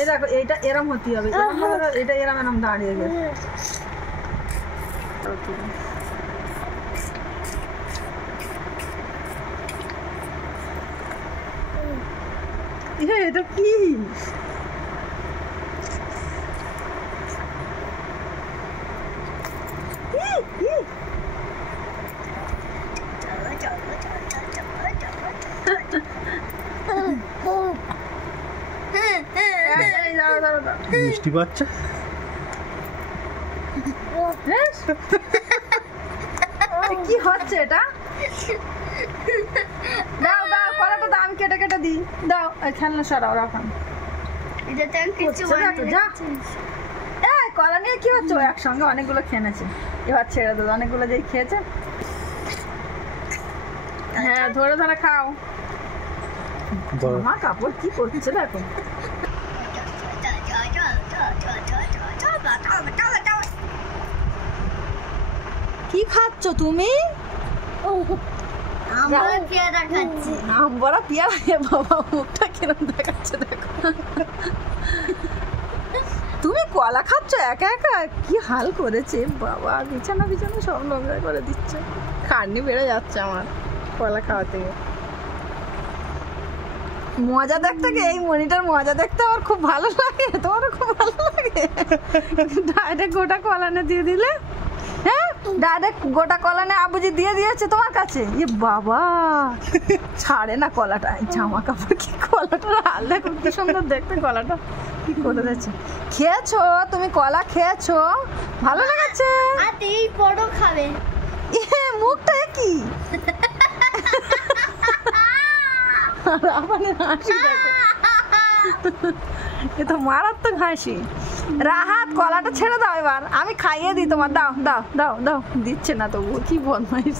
এই দেখো এইটা এরম হতে হবে, এটা এরম দাঁড়িয়ে গেছে। এটা কি? মিষ্টি বাচ্চা কি হচ্ছে এটা? দাও দাও কলাটা দাও, আমি কেটে কেটে দিই। দাও খেলনা সরাও রাখান। কলা নিয়ে কি হচ্ছে? একসঙ্গে অনেকগুলো খেয়েছে, এবার ছেড়ে দেবো। অনেকগুলো যেই খেয়েছে, হ্যাঁ ধরে ধরে খাও। আমার কাপড় কি করছে দেখো। কি খাচ্ছ তুমি? পেয়ারা খাচ্ছি। আমরা পেয়ারা? বাবা মুখটা কিরম দেখাচ্ছে দেখো। তুমি কলা খাচ্ছ একা একা? কি হাল করেছে বাবা, বিছানা বিছানা সব নোংরা করে দিচ্ছে। খাটনি বেড়ে যাচ্ছে আমার কলা খাওয়া থেকে। মজা দেখতে, এই মনিটার মজা দেখতে আমার খুব ভালো লাগে। তোমারও খুব ভালো লাগে? ডাইরেক্ট গোটা কলা এনে দিয়ে দিলে। হ্যাঁ ডাইরেক্ট গোটা কলা নিয়ে আবুজি দিয়ে দিয়েছে তোমার কাছে। এ বাবা ছাড়ে না কলাটা। জামা কাপড় কি কলাটা হাল দেখো, কি সুন্দর দেখতে কলাটা। কি করে দিচ্ছে? খেয়েছো তুমি কলা? খেয়েছো? ভালো লেগেছে? এই বড় খাবে। মুখটা কি? এ তো মারাত্মক হাসি। রাহাত কলাটা ছেড়ে দাও এবার, আমি খাইয়ে দিই তোমার। দাও দাও দাও দাও। দিচ্ছে না তবু, কি বদমাইশ।